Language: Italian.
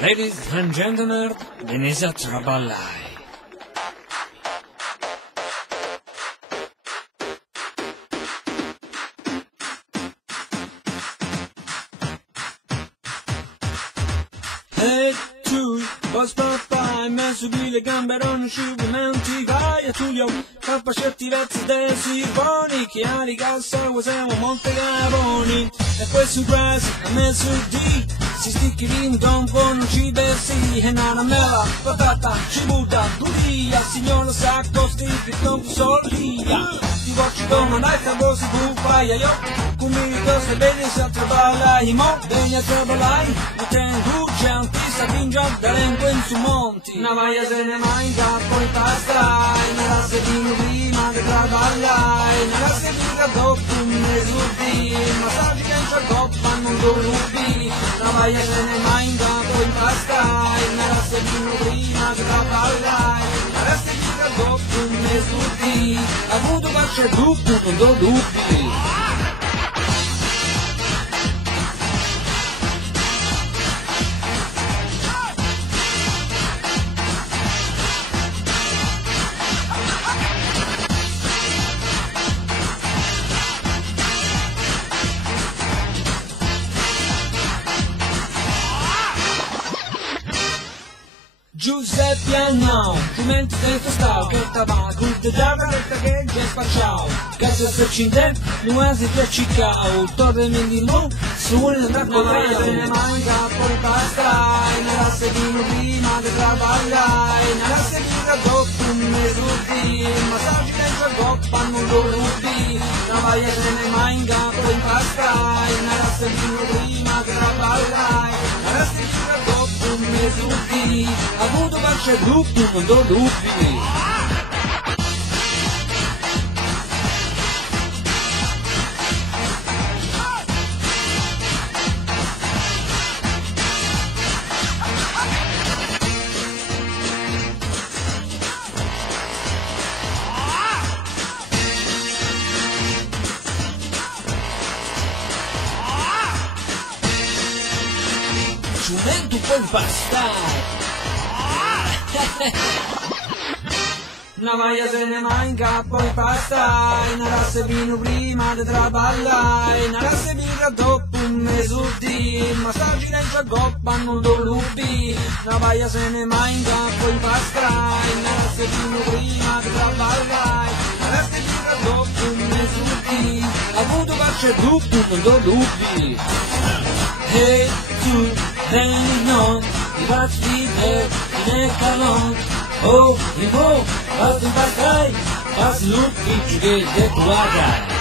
Ladies and gentlemen, venite a traballare. Hey, tu, boss papà, in mezzo di le gamberon, asciugamenti, vai a Tullio, pappacetti, vezzi, desi, buoni, chiari, cassa, usiamo monte cavoni, e poi surprise, a mezzo di, si sticchi in dompo, non ci bessi, e nana mela, patata, ci butta, buria, signora sa, costi, che non solia, ti faccio domandare, cavosi, bufaia, io, come cosa vedi, se a traballare, mo, vieni a traballare, ma tengo urgenti, sa vingia, delinquen su monti, una maia se ne manca, poi pastai, nella sedina prima che traballai, nella sedina dopo un mese di, massaggi che in coppa non lo rubi, una maia se ne manca, poi pastai, nella sedina prima che traballai, nella sedina dopo un mese di, avuto faccia dubbi, non lo dubbi. Giuseppe Agnao, strumenti senza stau, che tabacco, te giava retta che già spacciao, casa se cinde, nuasi per cicao, torre mendilmo, suoni da colare, se ne manca, poi pastai, nella sedina prima che traballai, nella sedina dopo un mese di, massaggi che già coppa non lo rubi, una vaia se ne manca, poi pastai, nella sedina prima che traballai, nella sedina dopo un mese di, avuto faccia dubbi, non lo dubbi. Giumento puoi bastare. Una maglia se ne manca, poi pastai, nella sebino prima di traballai, nella sebino dopo un mese di, massaggi dentro coppa non lo rubi, una maglia se ne manca, poi pastai, nella sebino prima di traballai, nella sebino dopo un mese di, avuto faccia dubbi, non lo rubi. Hey, tu, hey, non, ti faccio vivere, nel canon, oh, in vo, vas in pastai, vas l'ufficio che ti guarda.